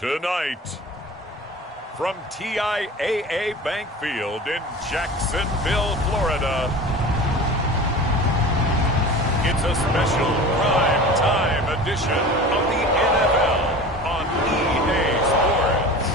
Tonight, from TIAA Bank Field in Jacksonville, Florida, it's a special prime time edition of the NFL on EA Sports.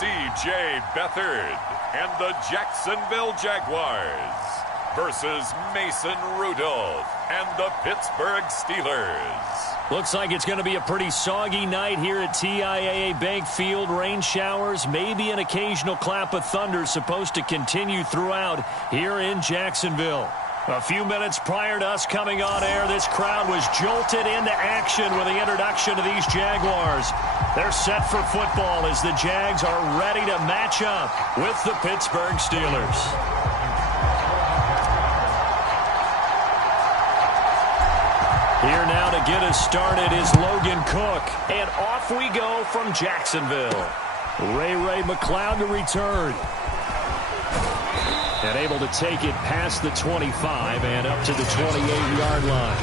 C.J. Beathard and the Jacksonville Jaguars versus Mason Rudolph and the Pittsburgh Steelers. Looks like it's going to be a pretty soggy night here at TIAA Bank Field. Rain showers, maybe an occasional clap of thunder supposed to continue throughout here in Jacksonville. A few minutes prior to us coming on air, this crowd was jolted into action with the introduction of these Jaguars. They're set for football as the Jags are ready to match up with the Pittsburgh Steelers. Here now to get us started is Logan Cook. And off we go from Jacksonville. Ray McCloud to return. And able to take it past the 25 and up to the 28-yard line.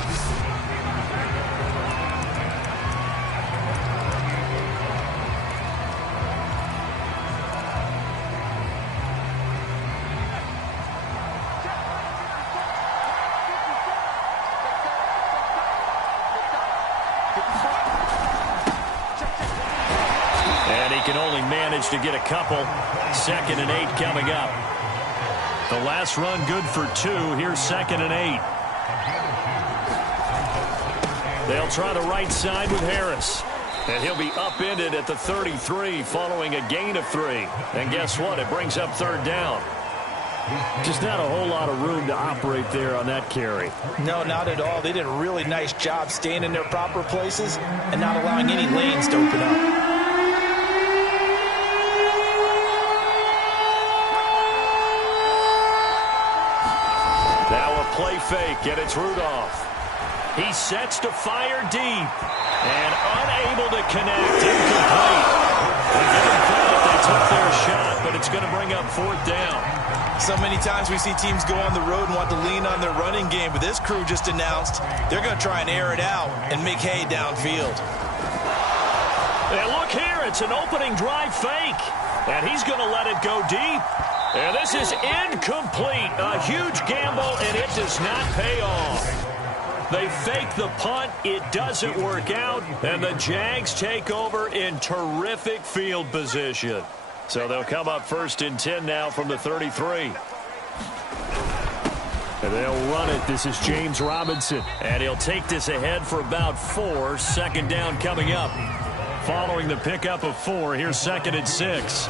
And he can only manage to get a couple. 2nd and 8 coming up. The last run good for 2. Here's 2nd and 8. They'll try the right side with Harris. And he'll be upended at the 33 following a gain of 3. And guess what? It brings up 3rd down. Just not a whole lot of room to operate there on that carry. No, not at all. They did a really nice job staying in their proper places and not allowing any lanes to open up. Play fake, and it's Rudolph. He sets to fire deep, and unable to connect, incomplete. They didn't credit, they took their shot, but it's going to bring up 4th down. So many times we see teams go on the road and want to lean on their running game, but this crew just announced they're going to try and air it out and make hay downfield. And look here, it's an opening drive fake, and he's going to let it go deep. And this is incomplete. A huge gamble, and it does not pay off. They fake the punt. It doesn't work out. And the Jags take over in terrific field position. So they'll come up 1st and 10 now from the 33. And they'll run it. This is James Robinson. And he'll take this ahead for about 4. 2nd down coming up. Following the pickup of 4, here's 2nd and 6.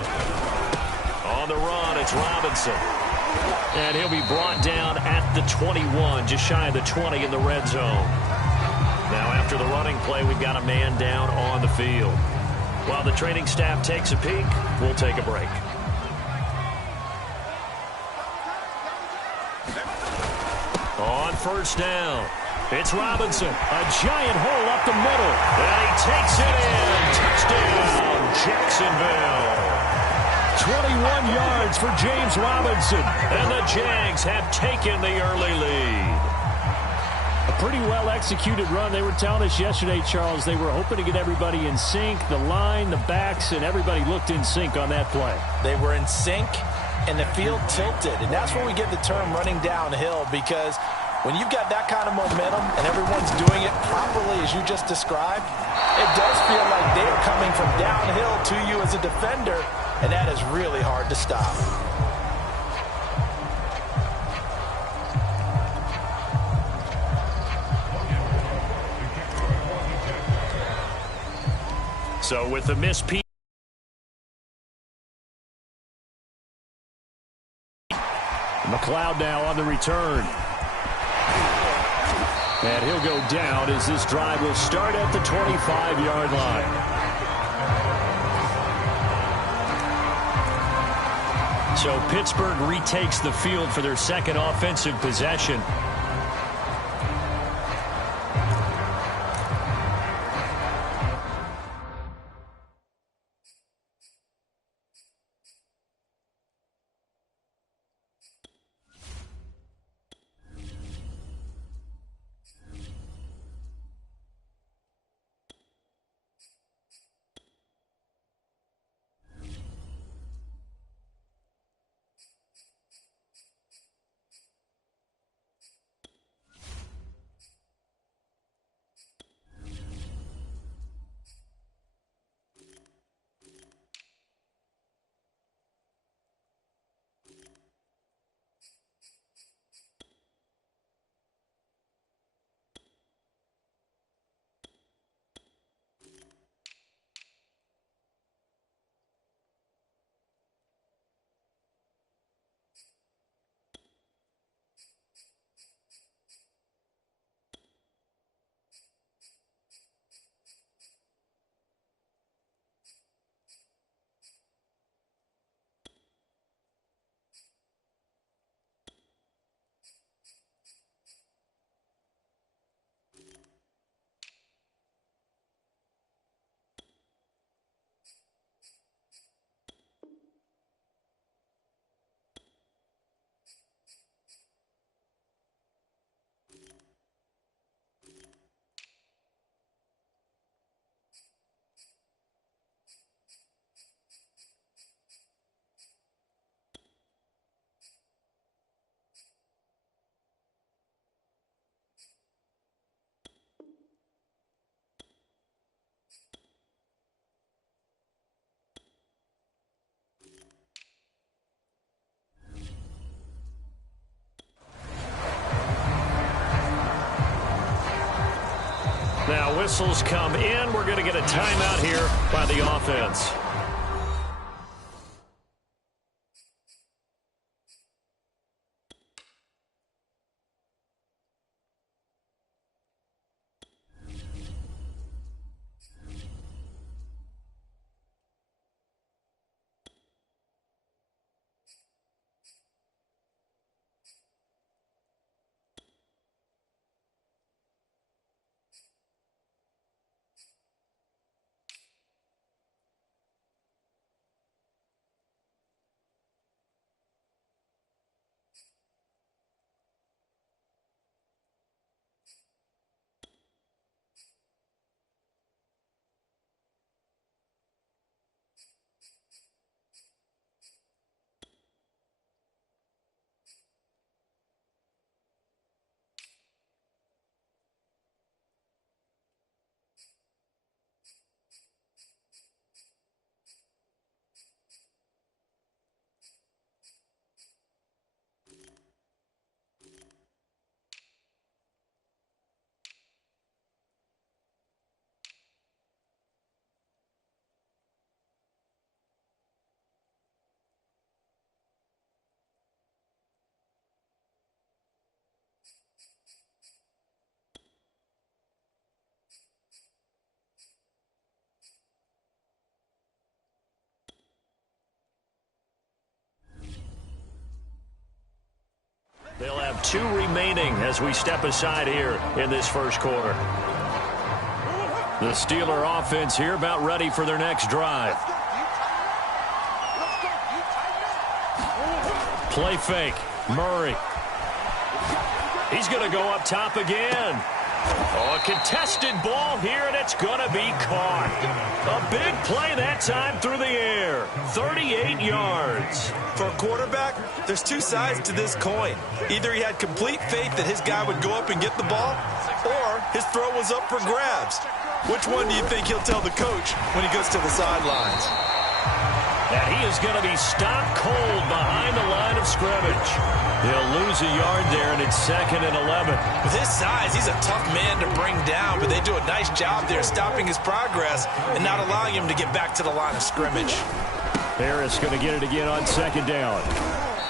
On the run, it's Robinson. And he'll be brought down at the 21, just shy of the 20 in the red zone. Now, after the running play, we've got a man down on the field. While the training staff takes a peek, we'll take a break. On 1st down, it's Robinson. A giant hole up the middle. And he takes it in. Touchdown, Jacksonville. 21 yards for James Robinson. And the Jags have taken the early lead. A pretty well-executed run. They were telling us yesterday, Charles, they were hoping to get everybody in sync. The line, the backs, and everybody looked in sync on that play. They were in sync, and the field tilted. And that's where we get the term running downhill, because when you've got that kind of momentum and everyone's doing it properly as you just described, it does feel like they are coming from downhill to you as a defender. And that is really hard to stop. So with the missed P, McCloud now on the return. And he'll go down as this drive will start at the 25-yard line. So Pittsburgh retakes the field for their 2nd offensive possession. Now whistles come in. We're going to get a timeout here by the offense. They'll have 2 remaining as we step aside here in this first quarter. The Steeler offense here about ready for their next drive. Play fake. Murray. He's going to go up top again. Oh, a contested ball here, and it's going to be caught. A big play that time through the air. 38 yards. For a quarterback, there's 2 sides to this coin. Either he had complete faith that his guy would go up and get the ball, or his throw was up for grabs. Which one do you think he'll tell the coach when he goes to the sidelines? And he is going to be stopped cold behind the line of scrimmage. He'll lose a yard there, and it's 2nd and 11. With his size, he's a tough man to bring down, but they do a nice job there stopping his progress and not allowing him to get back to the line of scrimmage. Harris going to get it again on 2nd down.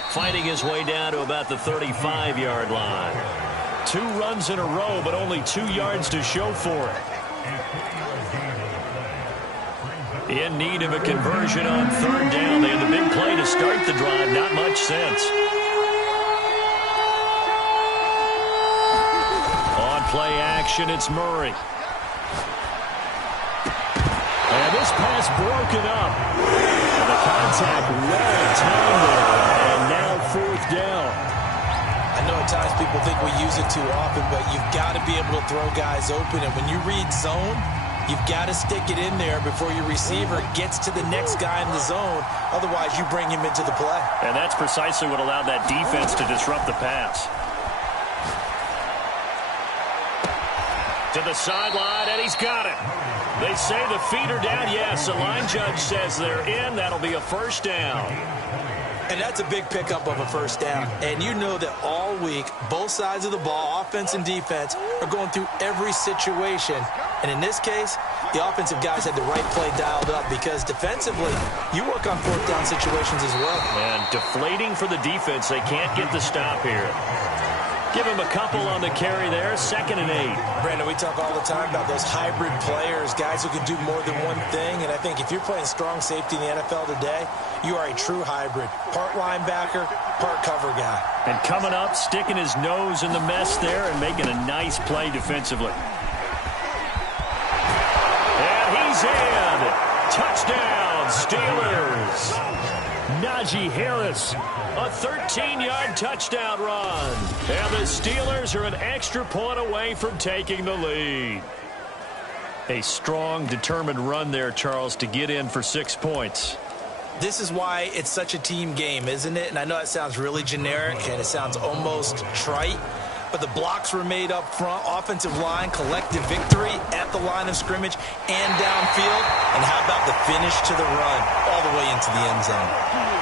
Fighting his way down to about the 35-yard line. 2 runs in a row, but only 2 yards to show for it. In need of a conversion on 3rd down. They had the big play to start the drive. Not much sense. On play action, it's Murray. And this pass broken up. And the contact well timed there. And now 4th down. I know at times people think we use it too often, but you've got to be able to throw guys open. And when you read zone, you've got to stick it in there before your receiver gets to the next guy in the zone. Otherwise, you bring him into the play. And that's precisely what allowed that defense to disrupt the pass. To the sideline, and he's got it. They say the feet are down. Yes, the line judge says they're in. That'll be a 1st down. And that's a big pickup of a 1st down. And you know that all week, both sides of the ball, offense and defense, are going through every situation. And in this case, the offensive guys had the right play dialed up because defensively, you work on 4th down situations as well. And deflating for the defense. They can't get the stop here. Give him a couple on the carry there. 2nd and 8. Brandon, we talk all the time about those hybrid players, guys who can do more than one thing. And I think if you're playing strong safety in the NFL today, you are a true hybrid. Part linebacker, part cover guy. And coming up, sticking his nose in the mess there and making a nice play defensively. And he's in. Touchdown, Steelers. Najee Harris, a 13-yard touchdown run. And the Steelers are an extra point away from taking the lead. A strong, determined run there, Charles, to get in for 6 points. This is why it's such a team game, isn't it? And I know it sounds really generic and it sounds almost trite, but the blocks were made up front, offensive line, collective victory at the line of scrimmage and downfield. And how about the finish to the run all the way into the end zone?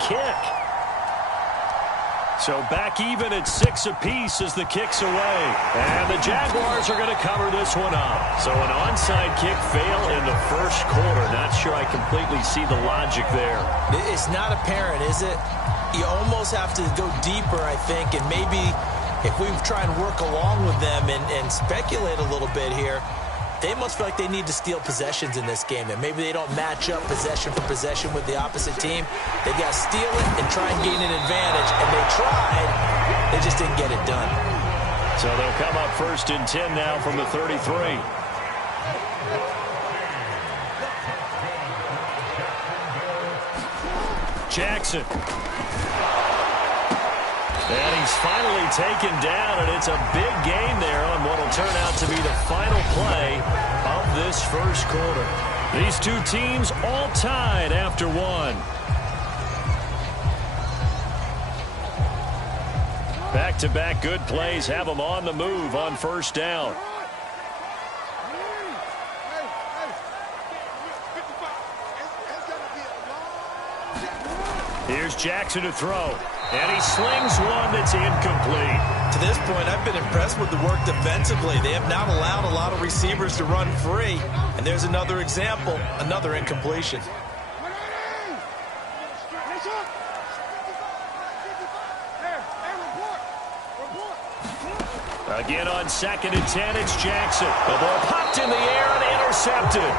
kick. So back even at 6 apiece as the kick's away. And the Jaguars are going to cover this one up. So an onside kick fail in the first quarter. Not sure I completely see the logic there. It's not apparent, is it? You almost have to go deeper, I think, and maybe if we try and work along with them and speculate a little bit here, they must feel like they need to steal possessions in this game, and maybe they don't match up possession for possession with the opposite team. They got to steal it and try and gain an advantage, and they tried. They just didn't get it done. So they'll come up 1st and 10 now from the 33. Jackson. And he's finally taken down, and it's a big gain there on what will turn out to be the final play of this first quarter. These two teams all tied after one. Back-to-back good plays have them on the move on first down. Here's Jackson to throw. And he slings one that's incomplete. To this point, I've been impressed with the work defensively. They have not allowed a lot of receivers to run free. And there's another example, another incompletion. Again on 2nd and 10, it's Jackson. The ball popped in the air and intercepted.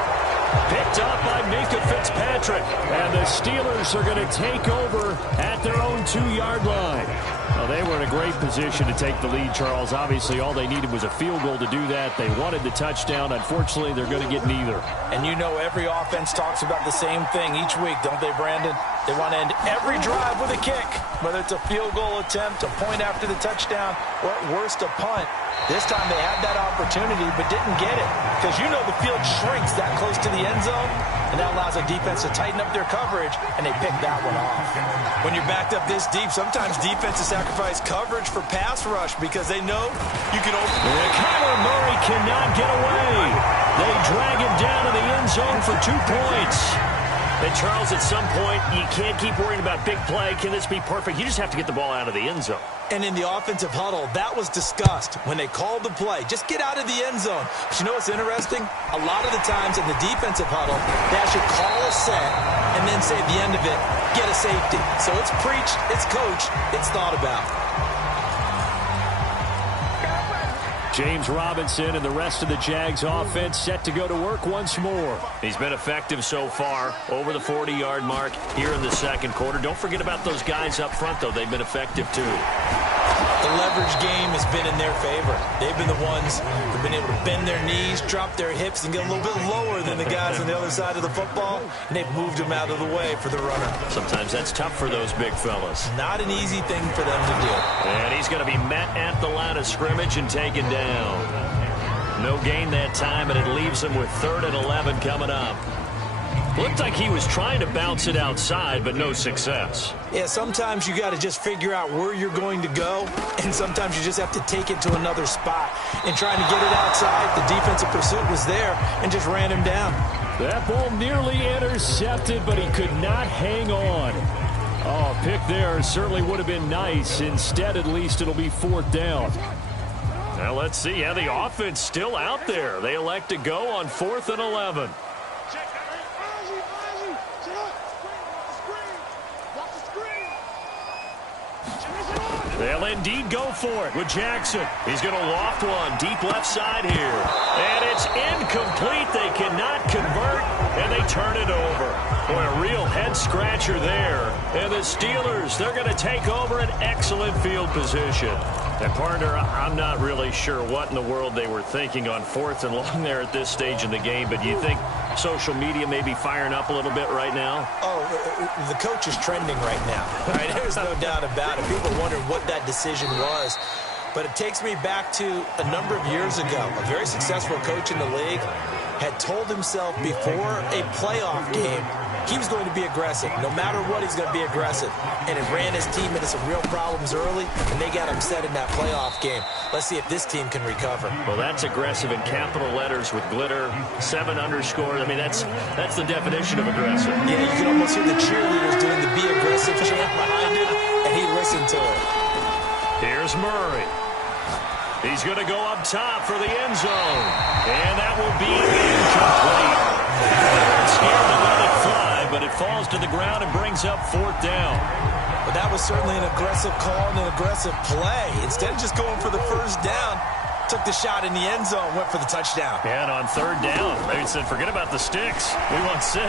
Picked up by Minka Fitzpatrick. And the Steelers are going to take over at their own 2-yard line. Well, they were in a great position to take the lead, Charles. Obviously, all they needed was a field goal to do that. They wanted the touchdown. Unfortunately, they're going to get neither. And you know every offense talks about the same thing each week, don't they, Brandon? They want to end every drive with a kick, whether it's a field goal attempt, a point after the touchdown, or at worst, a punt. This time they had that opportunity but didn't get it because you know the field shrinks that close to the end zone, and that allows a defense to tighten up their coverage, and they pick that one off. When you're backed up this deep, sometimes defenses sacrifice coverage for pass rush because they know you can open. Kyler Murray cannot get away. They drag him down to the end zone for 2 points. And, Charles, at some point, you can't keep worrying about big play. Can this be perfect? You just have to get the ball out of the end zone. And in the offensive huddle, that was discussed when they called the play. Just get out of the end zone. But you know what's interesting? A lot of the times in the defensive huddle, they actually call a set and then say at the end of it, get a safety. So it's preached, it's coached, it's thought about. James Robinson and the rest of the Jags offense set to go to work once more. He's been effective so far, over the 40-yard mark here in the second quarter. Don't forget about those guys up front, though. They've been effective, too. The leverage game has been in their favor. They've been the ones who've been able to bend their knees, drop their hips, and get a little bit lower than the guys on the other side of the football, and they've moved them out of the way for the runner. Sometimes that's tough for those big fellas. Not an easy thing for them to do. And he's going to be met at the line of scrimmage and taken down. No gain that time, and it leaves him with 3rd and 11 coming up. Looked like he was trying to bounce it outside, but no success. Yeah, sometimes you got to just figure out where you're going to go, and sometimes you just have to take it to another spot. And trying to get it outside, the defensive pursuit was there and just ran him down. That ball nearly intercepted, but he could not hang on. Oh, pick there certainly would have been nice. Instead, at least it'll be 4th down. Now, let's see. Yeah, the offense still out there. They elect to go on 4th and 11. They'll indeed go for it with Jackson. He's going to loft one deep left side here. And it's incomplete. They cannot convert, and they turn it over. Boy, a real head-scratcher there. And the Steelers, they're going to take over an excellent field position. And, partner, I'm not really sure what in the world they were thinking on 4th and long there at this stage in the game, but do you think social media may be firing up a little bit right now? Oh, the coach is trending right now. Right? There's no doubt about it. People wonder what that decision was. But it takes me back to a number of years ago. A very successful coach in the league had told himself before a playoff game he was going to be aggressive. No matter what, he's going to be aggressive. And it ran his team into some real problems early, and they got upset in that playoff game. Let's see if this team can recover. Well, that's aggressive in capital letters with glitter, 7 underscores. I mean, that's the definition of aggressive. Yeah, you can almost hear the cheerleaders doing the be aggressive chant Here's Murray. He's going to go up top for the end zone. And that will be incomplete. They weren't scared to let it fly, but it falls to the ground and brings up 4th down. But that was certainly an aggressive call and an aggressive play. Instead of just going for the first down, took the shot in the end zone, went for the touchdown. And on 3rd down, they said, forget about the sticks. We want 6.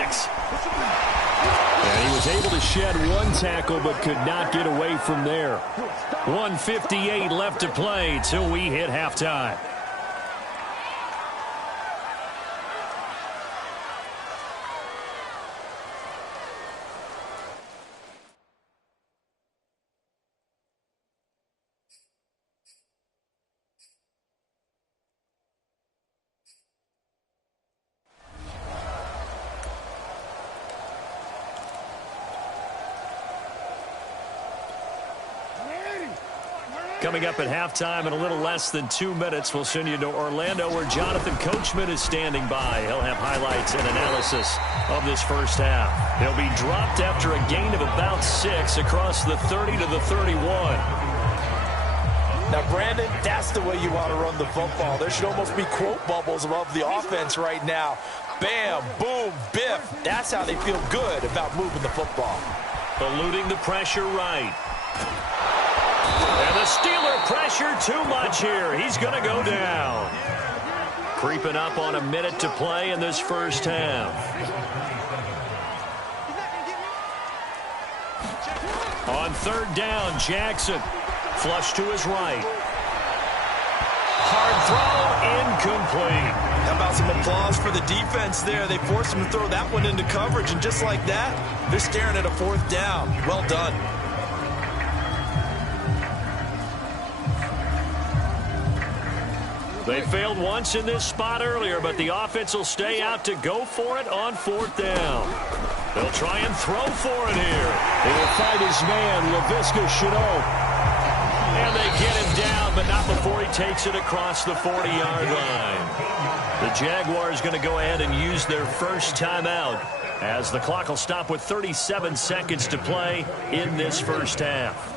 And he was able to shed 1 tackle but could not get away from there. 1:58 left to play till we hit halftime. Coming up at halftime in a little less than 2 minutes, we'll send you to Orlando where Jonathan Coachman is standing by. He'll have highlights and analysis of this first half. He'll be dropped after a gain of about 6 across the 30 to the 31. Now, Brandon, that's the way you want to run the football. There should almost be quote bubbles above the offense right now. Bam, boom, biff. That's how they feel good about moving the football. Eluding the pressure right. And the Steeler pressure too much here. He's going to go down. Creeping up on a minute to play in this first half. On 3rd down, Jackson. Flush to his right. Hard throw, incomplete. How about some applause for the defense there? They forced him to throw that one into coverage, and just like that, they're staring at a 4th down. Well done. They failed once in this spot earlier, but the offense will stay out to go for it on 4th down. They'll try and throw for it here. They will find his man, Laviska Shenault. And they get him down, but not before he takes it across the 40-yard line. The Jaguars going to go ahead and use their first timeout as the clock will stop with 37 seconds to play in this first half.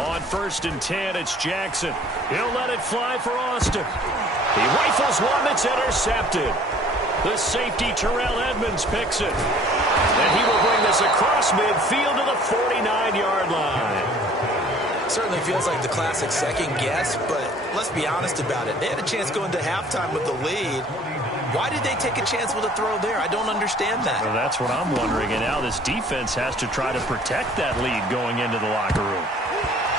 On 1st and 10, it's Jackson. He'll let it fly for Austin. He rifles one that's intercepted. The safety, Terrell Edmonds, picks it. And he will bring this across midfield to the 49-yard line. Certainly feels like the classic second guess, but let's be honest about it. They had a chance going to halftime with the lead. Why did they take a chance with a throw there? I don't understand that. Well, that's what I'm wondering. And now this defense has to try to protect that lead going into the locker room.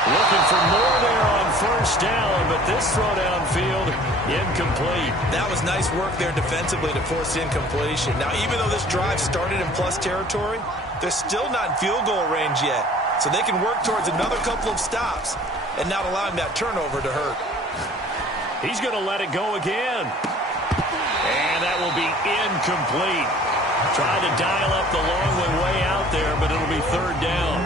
Looking for more there on 1st down, but this throw downfield, incomplete. That was nice work there defensively to force incompletion. Now, even though this drive started in plus territory, they're still not in field goal range yet. So they can work towards another couple of stops and not allowing that turnover to hurt. He's going to let it go again. And that will be incomplete. Tried to dial up the long way out there, but it'll be 3rd down.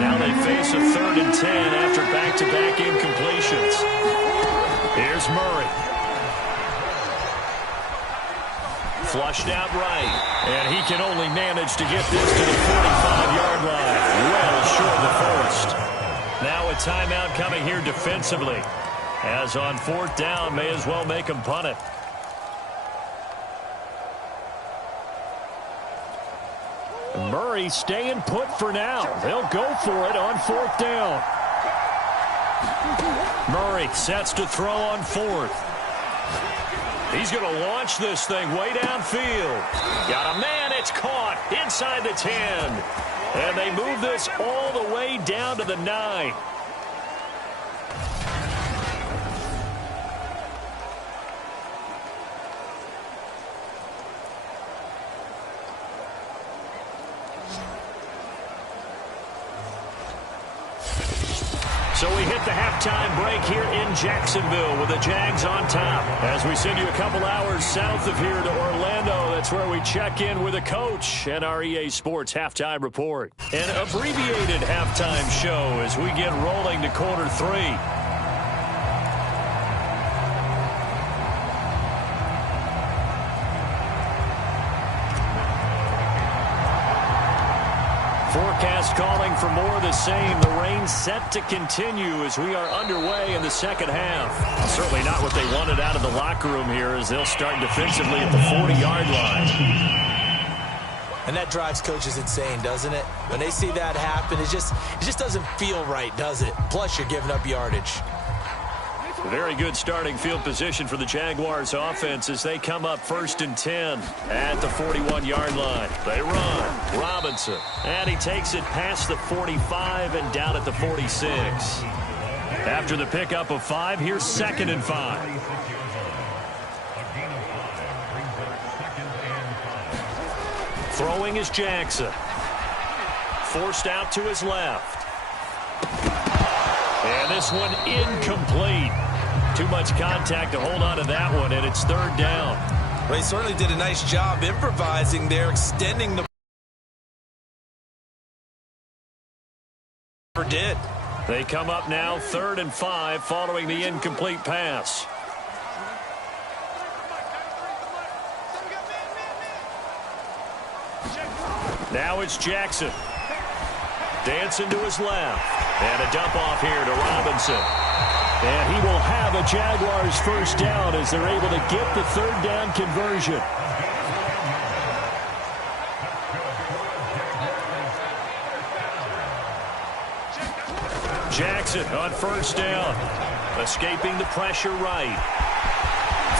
Now they face a 3rd and 10 after back-to-back incompletions. Here's Murray. Flushed out right. And he can only manage to get this to the 45-yard line. Well short of the first. Now a timeout coming here defensively. As on 4th down, may as well make him punt it. Murray staying put for now. They'll go for it on 4th down. Murray sets to throw on 4th. He's going to launch this thing way downfield. Got a man. It's caught inside the 10. And they move this all the way down to the 9. So we hit the halftime break here in Jacksonville with the Jags on top. As we send you a couple hours south of here to Orlando, that's where we check in with a coach and our EA Sports halftime report. An abbreviated halftime show as we get rolling to quarter 3. Forecast calling for more of the same. The rain set to continue as we are underway in the second half. Certainly not what they wanted out of the locker room here as they'll start defensively at the 40-yard line. And that drives coaches insane, doesn't it? When they see that happen, it just doesn't feel right, does it? Plus, you're giving up yardage. Very good starting field position for the Jaguars offense as they come up 1st and 10 at the 41-yard line. They run. Robinson. And he takes it past the 45 and down at the 46. After the pickup of 5, here's 2nd and 5. Throwing is Jackson. Forced out to his left. And this one incomplete. Too much contact to hold on to that one, and it's 3rd down. Well, he certainly did a nice job improvising there, extending the... Did. They come up now 3rd and 5 following the incomplete pass. Now it's Jackson. Dancing to his left. And a dump off here to Robinson. And he will have a Jaguars 1st down as they're able to get the 3rd down conversion. Jackson on 1st down. Escaping the pressure right.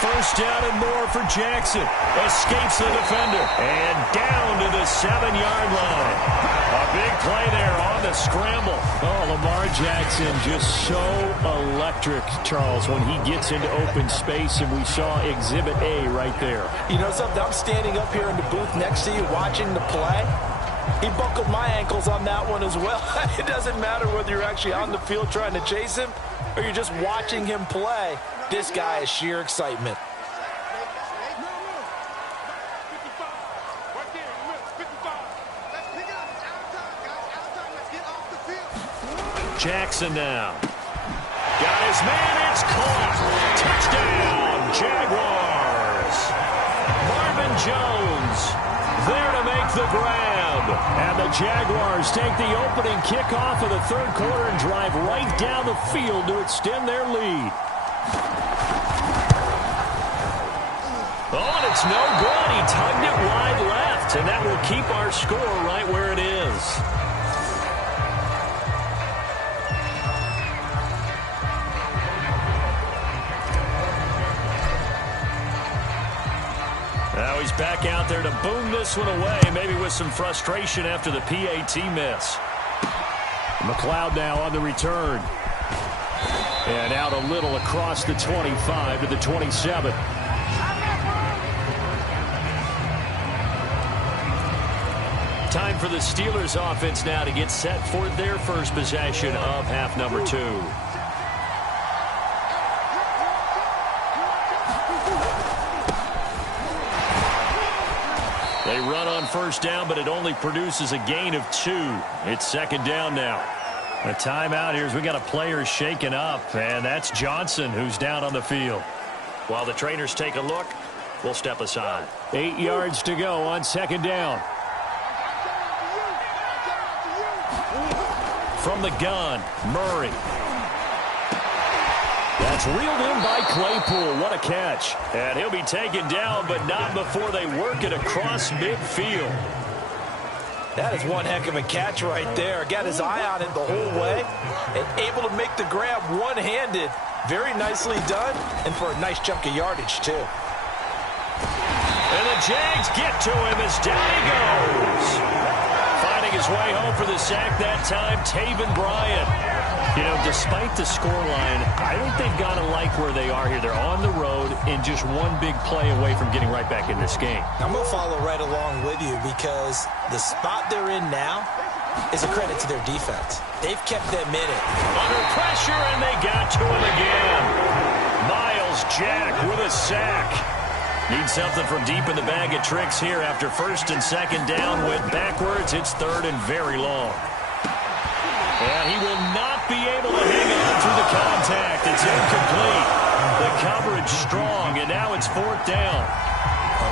1st down and more for Jackson. Escapes the defender. And down to the 7-yard line. A big play there on the scramble. Oh, Lamar Jackson just so electric, Charles, when he gets into open space, and we saw Exhibit A right there. You know something? I'm standing up here in the booth next to you watching the play. He buckled my ankles on that one as well. It doesn't matter whether you're actually on the field trying to chase him or you're just watching him play. This guy is sheer excitement. Jackson now. Got his man. It's caught. Touchdown, Jaguars. Marvin Jones there to make the grab. And the Jaguars take the opening kickoff of the 3rd quarter and drive right down the field to extend their lead. Oh, and it's no good. He tugged it wide left, and that will keep our score right where it is. Now he's back out there to boom this one away, maybe with some frustration after the PAT miss. McLeod now on the return. And out a little across the 25 to the 27. Time for the Steelers offense now to get set for their first possession of half number 2. They run on 1st down, but it only produces a gain of 2. It's 2nd down now. A timeout here as we got a player shaken up, and that's Johnson who's down on the field. While the trainers take a look, we'll step aside. 8 yards to go on 2nd down. From the gun, Murray. That's reeled in by Claypool. What a catch. And he'll be taken down, but not before they work it across midfield. That is one heck of a catch right there. Got his eye on it the whole way and able to make the grab one-handed. Very nicely done, and for a nice chunk of yardage, too. And the Jags get to him as down he goes. Finding his way home for the sack that time, Taven Bryan. You know, despite the scoreline, I think they've got to like where they are here. They're on the road and just one big play away from getting right back in this game. I'm going to follow right along with you because the spot they're in now is a credit to their defense. They've kept them in it. Under pressure, and they got to him again. Miles Jack with a sack. Need something from deep in the bag of tricks here after 1st and 2nd down. Went backwards. It's 3rd and very long. And he will not be able to hang on through the contact. It's incomplete. The coverage strong, and now it's 4th down.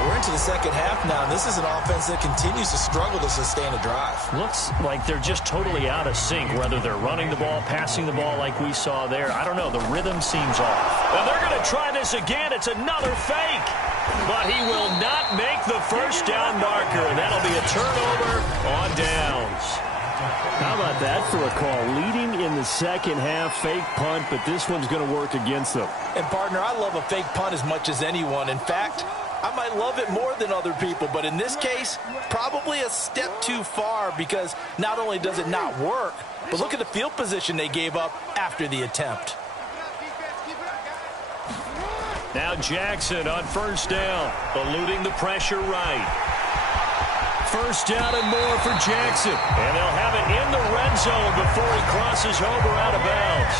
We're into the second half now, and this is an offense that continues to struggle to sustain a drive. Looks like they're just totally out of sync, whether they're running the ball, passing the ball like we saw there. I don't know. The rhythm seems off. And they're going to try this again. It's another fake. But he will not make the first down marker, and that'll be a turnover on downs. How about that for a call? Leading in the second half, fake punt, but this one's going to work against them. And, partner, I love a fake punt as much as anyone. In fact, I might love it more than other people, but in this case, probably a step too far because not only does it not work, but look at the field position they gave up after the attempt. Now Jackson on first down, eluding the pressure right. First down and more for Jackson. And they'll have it in the red zone before he crosses over out of bounds.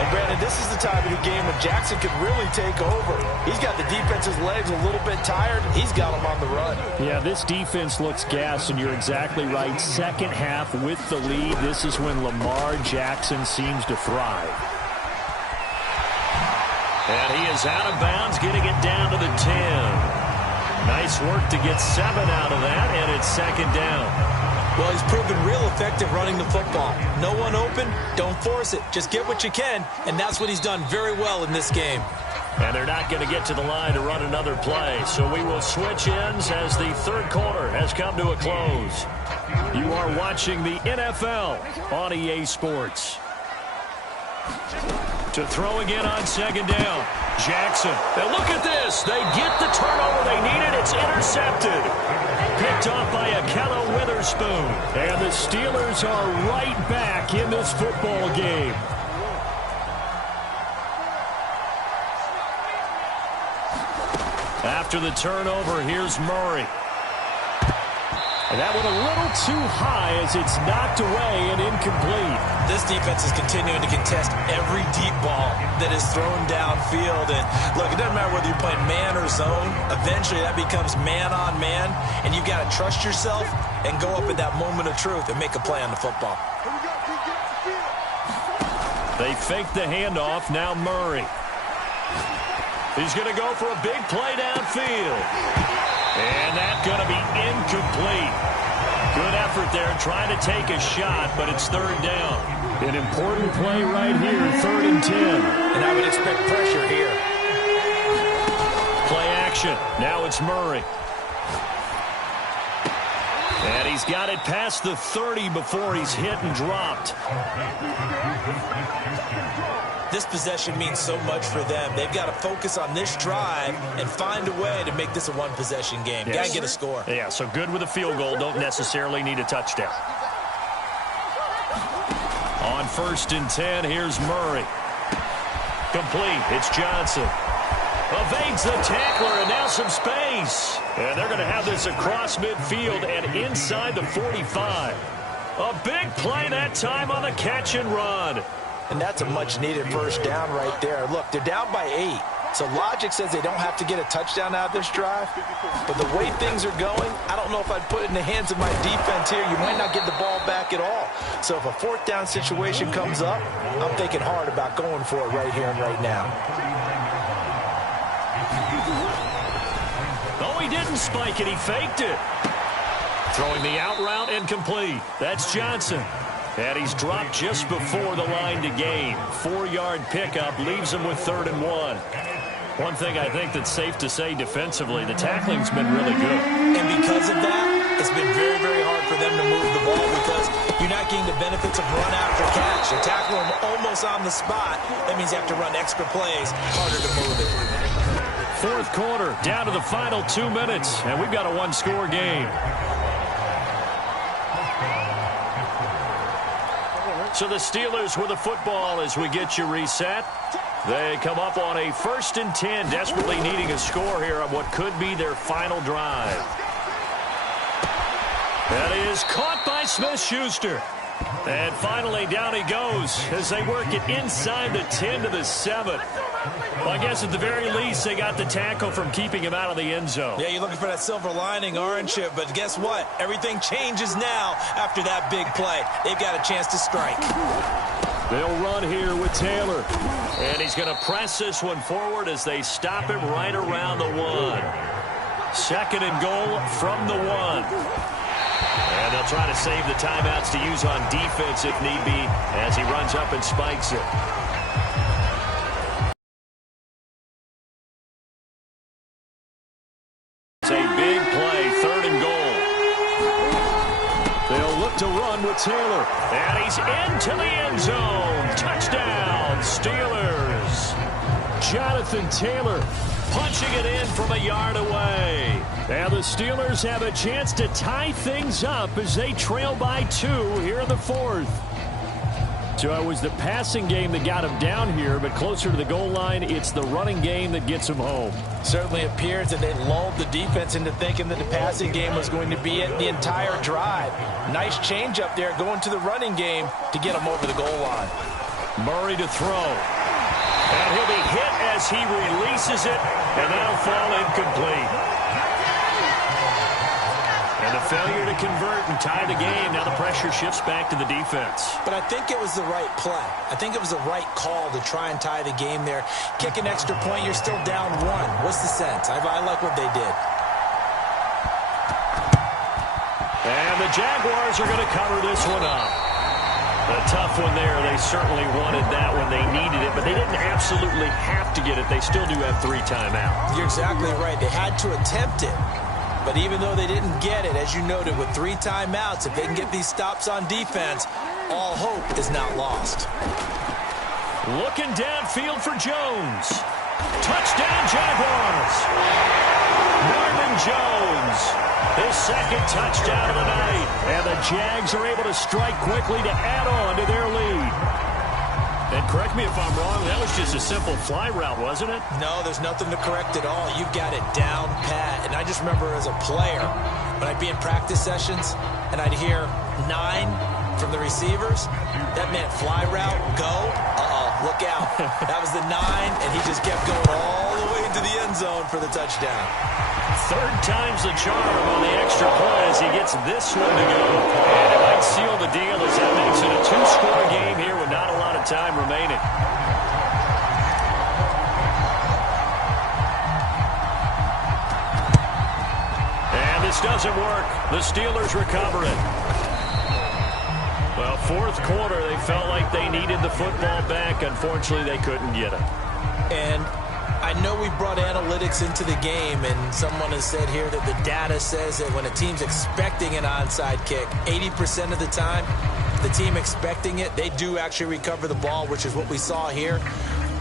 And granted, this is the time of the game when Jackson could really take over. He's got the defense's legs a little bit tired. He's got them on the run. Yeah, this defense looks gassed, and you're exactly right. Second half with the lead, this is when Lamar Jackson seems to thrive. And he is out of bounds, getting it down to the 10. Nice work to get 7 out of that, and it's second down. Well, he's proven real effective running the football. No one open, don't force it. Just get what you can, and that's what he's done very well in this game. And they're not going to get to the line to run another play, so we will switch ends as the third quarter has come to a close. You are watching the NFL on EA Sports. To throw again on second down. Jackson. Now look at this. They get the turnover they needed. It's intercepted. Picked off by Akello Witherspoon. And the Steelers are right back in this football game. After the turnover, here's Murray. And that one a little too high as it's knocked away and incomplete. This defense is continuing to contest every deep ball that is thrown downfield. And look, it doesn't matter whether you're playing man or zone. Eventually that becomes man on man. And you've got to trust yourself and go up at that moment of truth and make a play on the football. They fake the handoff. Now Murray. He's going to go for a big play downfield. And that's going to be incomplete. Good effort there trying to take a shot, but it's third down. An important play right here, 3rd and 10. And I would expect pressure here. Play action. Now it's Murray. And he's got it past the 30 before he's hit and dropped. This possession means so much for them. They've got to focus on this drive and find a way to make this a one-possession game. Yes. Got to get a score. Yeah, so good with a field goal. Don't necessarily need a touchdown. On 1st and 10, here's Murray. Complete. It's Johnson. Evades the tackler, and now some space. And they're going to have this across midfield and inside the 45. A big play that time on the catch and run. And that's a much-needed first down right there. Look, they're down by 8. So logic says they don't have to get a touchdown out of this drive. But the way things are going, I don't know if I'd put it in the hands of my defense here. You might not get the ball back at all. So if a 4th down situation comes up, I'm thinking hard about going for it right here and right now. Oh, he didn't spike it. He faked it. Throwing the out route incomplete. That's Johnson. And he's dropped just before the line to gain. 4-yard pickup leaves him with 3rd and 1. One thing I think that's safe to say defensively, the tackling's been really good. And because of that, it's been very, very hard for them to move the ball because you're not getting the benefits of run after catch. You're tackling them almost on the spot. That means you have to run extra plays, harder to move it. 4th quarter, down to the final 2 minutes, and we've got a one-score game. So the Steelers with the football as we get you reset. They come up on a 1st and 10, desperately needing a score here on what could be their final drive. That is caught by Smith-Schuster. And finally down he goes as they work it inside the 10 to the 7. Well, I guess at the very least they got the tackle from keeping him out of the end zone. Yeah, you're looking for that silver lining, aren't you? But guess what? Everything changes now after that big play. They've got a chance to strike. They'll run here with Taylor. And he's going to press this one forward as they stop him right around the 1. Second and goal from the 1. And they'll try to save the timeouts to use on defense if need be as he runs up and spikes it. It's a big play, 3rd and goal. They'll look to run with Taylor. And he's into the end zone. Touchdown, Steelers. Jonathan Taylor punching it in from a yard away. And the Steelers have a chance to tie things up as they trail by 2 here in the 4th. So it was the passing game that got him down here, but closer to the goal line, it's the running game that gets him home. Certainly appears that they lulled the defense into thinking that the passing game was going to be it the entire drive. Nice change up there going to the running game to get him over the goal line. Murray to throw. And he'll be hit as he releases it, and that'll fall incomplete. And a failure to convert and tie the game. Now the pressure shifts back to the defense. But I think it was the right play. I think it was the right call to try and tie the game there. Kick an extra point, you're still down 1. What's the sense? I like what they did. And the Jaguars are going to cover this one up. A tough one there. They certainly wanted that when they needed it, but they didn't absolutely have to get it. They still do have 3 timeouts. You're exactly right. They had to attempt it. But even though they didn't get it, as you noted, with 3 timeouts, if they can get these stops on defense, all hope is not lost. Looking downfield for Jones. Touchdown, Jaguars. Marvin Jones, his 2nd touchdown of the night. And the Jags are able to strike quickly to add on to their lead. And correct me if I'm wrong, that was just a simple fly route, wasn't it? No, there's nothing to correct at all. You've got it down pat. And I just remember as a player, when I'd be in practice sessions and I'd hear 9 from the receivers, that meant fly route, go, look out. That was the 9, and he just kept going all the way into the end zone for the touchdown. 3rd time's the charm on the extra play as he gets this one to go. And it might seal the deal as that makes it a 2-score game here with not a lot of time remaining. And this doesn't work. The Steelers recover it. Well, 4th quarter, they felt like they needed the football back. Unfortunately, they couldn't get it. And I know we brought analytics into the game, and someone has said here that the data says that when a team's expecting an onside kick, 80% of the time, the team expecting it, they do actually recover the ball, which is what we saw here.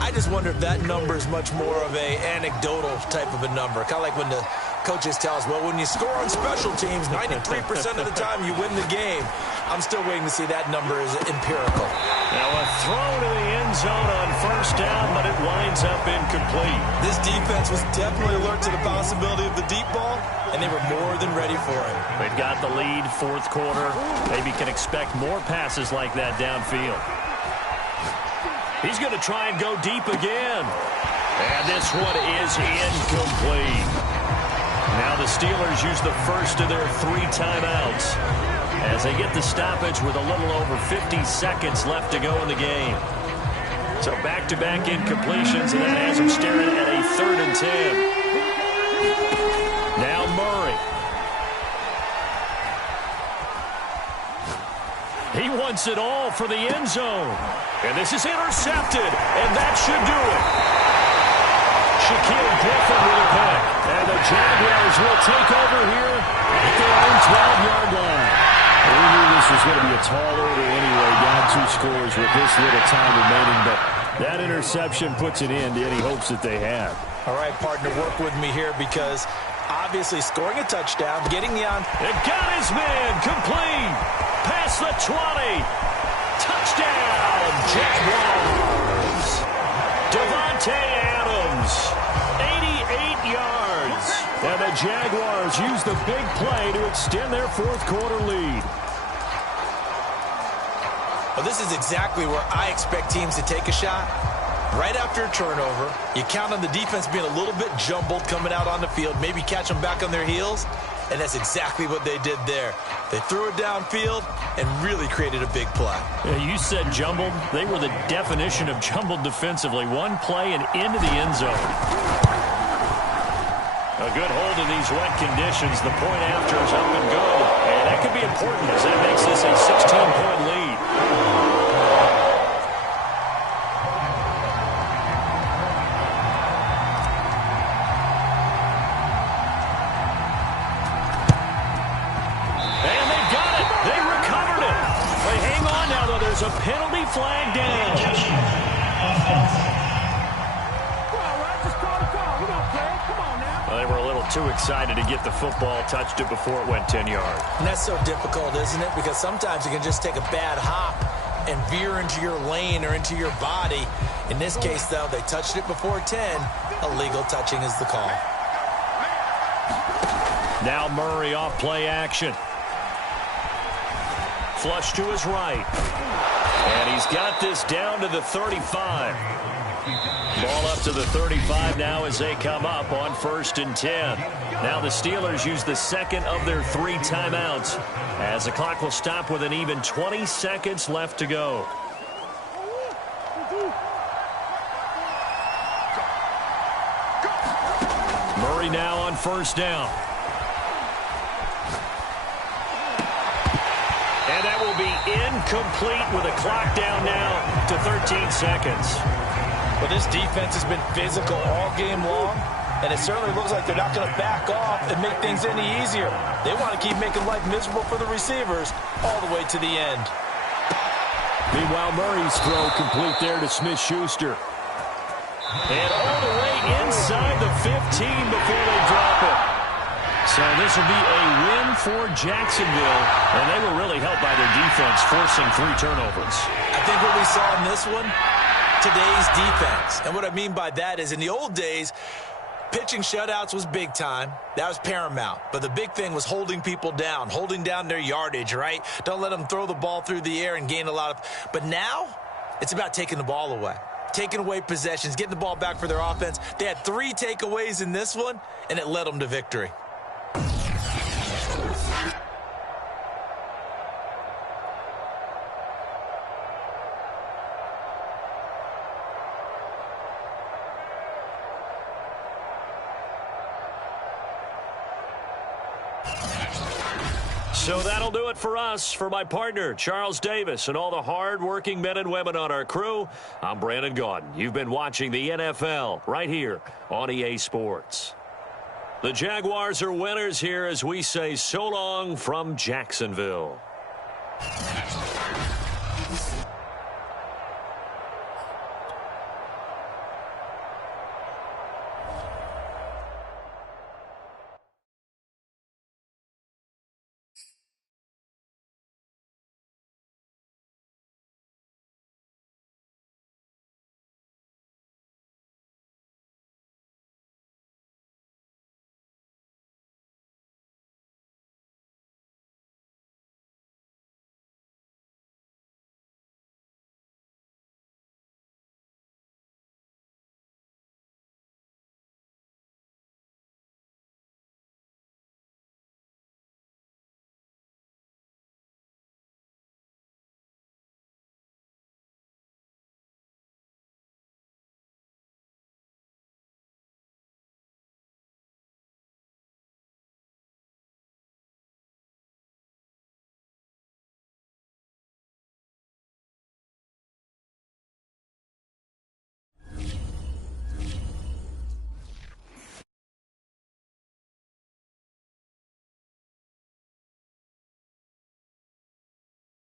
I just wonder if that number is much more of a anecdotal type of a number. Kind of like when the coaches tell us, well, when you score on special teams, 93% of the time you win the game. I'm still waiting to see that number is empirical. Now a throw to the end zone on 1st down, but it winds up incomplete. This defense was definitely alert to the possibility of the deep ball, and they were more than ready for it. They've got the lead, 4th quarter. Maybe can expect more passes like that downfield. He's going to try and go deep again. And this one is incomplete. Now the Steelers use the first of their 3 timeouts as they get the stoppage with a little over 50 seconds left to go in the game. So back-to-back incompletions, and that has them staring at a 3rd and 10. Now Murray. He wants it all for the end zone. And this is intercepted, and that should do it. Shaquille Griffin with a pick. And the Jaguars will take over here at their own 12-yard line. We knew this was going to be a tall order anyway, down 2 scores with this little time remaining, but that interception puts an end to any hopes that they had. All right, partner, work with me here because obviously scoring a touchdown, getting the on. It got his man complete. Past the 20. Touchdown, Jaguars. Devontae Adams, 88 yards. And the Jaguars use the big play to extend their 4th quarter lead. Well, this is exactly where I expect teams to take a shot. Right after a turnover, you count on the defense being a little bit jumbled coming out on the field, maybe catch them back on their heels, and that's exactly what they did there. They threw it downfield and really created a big play. Yeah, you said jumbled. They were the definition of jumbled defensively. One play and into the end zone. A good hold in these wet conditions. The point after is up and good. And that could be important as that makes this a 16-point lead. And they got it. They recovered it. They hang on now, though. There's a penalty flag down. They were a little too excited to get the football, touched it before it went 10 yards. And that's so difficult, isn't it? Because sometimes you can just take a bad hop and veer into your lane or into your body. In this case, though, they touched it before 10. Illegal touching is the call. Now Murray off play action. Flush to his right. And he's got this down to the 35. Ball up to the 35 now as they come up on 1st and 10. Now the Steelers use the second of their 3 timeouts as the clock will stop with an even 20 seconds left to go. Murray now on 1st down. And that will be incomplete with a clock down now to 13 seconds. Well, this defense has been physical all game long, and it certainly looks like they're not going to back off and make things any easier. They want to keep making life miserable for the receivers all the way to the end. Meanwhile, Murray's throw complete there to Smith-Schuster. And all the way inside the 15 before they drop it. So this will be a win for Jacksonville, and they were really helped by their defense, forcing 3 turnovers. I think what we saw in this one, today's defense. And what I mean by that is in the old days, pitching shutouts was big time. That was paramount. But the big thing was holding people down, holding down their yardage, right? Don't let them throw the ball through the air and gain a lot of... But now, it's about taking the ball away. Taking away possessions, getting the ball back for their offense. They had 3 takeaways in this one, and it led them to victory. So that'll do it for us. For my partner, Charles Davis, and all the hard-working men and women on our crew, I'm Brandon Gaudin. You've been watching the NFL right here on EA Sports. The Jaguars are winners here as we say so long from Jacksonville.